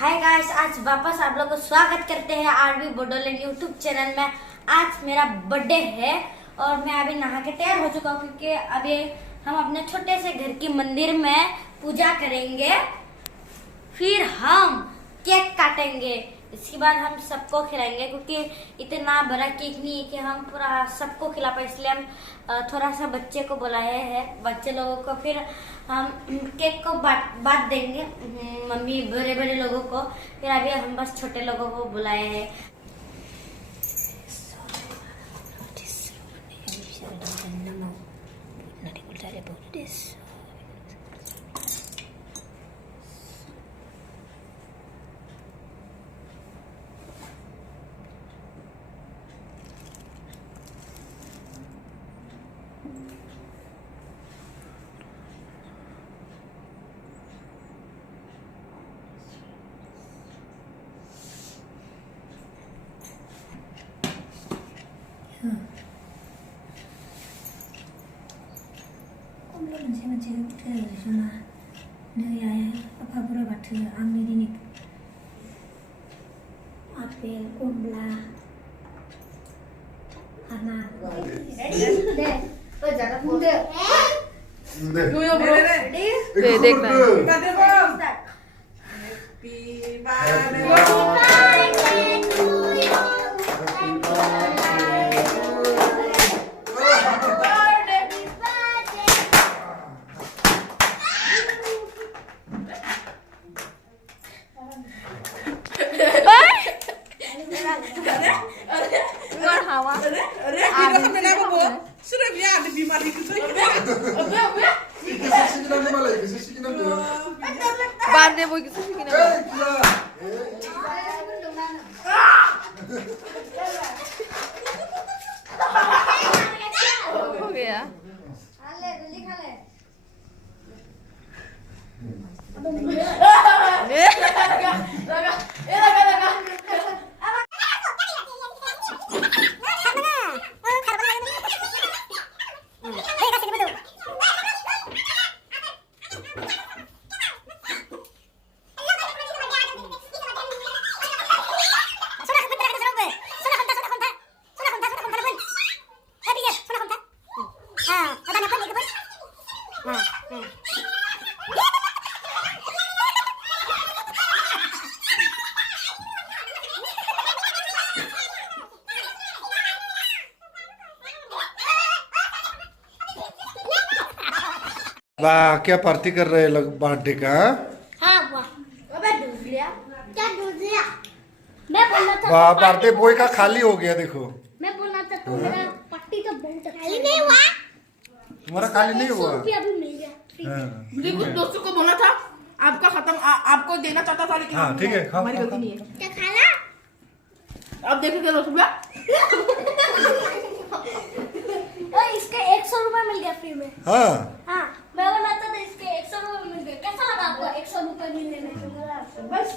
Hi guys, आज वापस आप लोगों को स्वागत करते हैं आरवी बोडोलैंड यूट्यूब चैनल में। आज मेरा बर्थडे है और मैं अभी नहा के तैयार हो चुका हूँ क्योंकि अभी हम अपने छोटे से घर की मंदिर में पूजा करेंगे, फिर हम केक काटेंगे। इसके बाद हम सबको खिलाएंगे क्योंकि इतना बड़ा केक नहीं है कि हम पूरा सबको खिला पाए, इसलिए हम थोड़ा सा बच्चे को बुलाए हैं, बच्चे लोगों को। फिर हम केक को बांट देंगे मम्मी बड़े बड़े लोगों को, फिर अभी हम बस छोटे लोगों को बुलाए हैं। मोनसे जना नै आइ आफा बोराइ बाथौ आंनि दिनै आपेल कमला अनार दे ओ जरा फोन दे यो ब्रो दे देखना Bande boy gitu sih gini. हो गया खाले जल्दी खाले। वाह, क्या पार्टी कर रहे हैं लोग बर्थडे का? हाँ वाह, अबे डूब लिया। क्या डूब लिया? मैं बोलना था वाह, बर्थडे बॉय का खाली हो गया। देखो मैं बोलना था तो मेरा पट्टी तो बहुत खाली नहीं हुआ। तुम्हारा खाली नहीं हुआ। अभी मिल गया। हाँ, मुझे कुछ दोस्तों को बोला था आपका खत्म, आपको देना चाहता था लेकिन हाँ, ठीक है, खाओ, हमारी खाओ, गलती नहीं है। क्या खाना? अब देखेंगे रसगुल्ला। इसके 100 रुपए मिल गया फ्री में। हाँ, हाँ, मैं बोला था इसके 100 रुपए मिल गए। कैसा लगा आपको 100 रुपए मिलने में? बस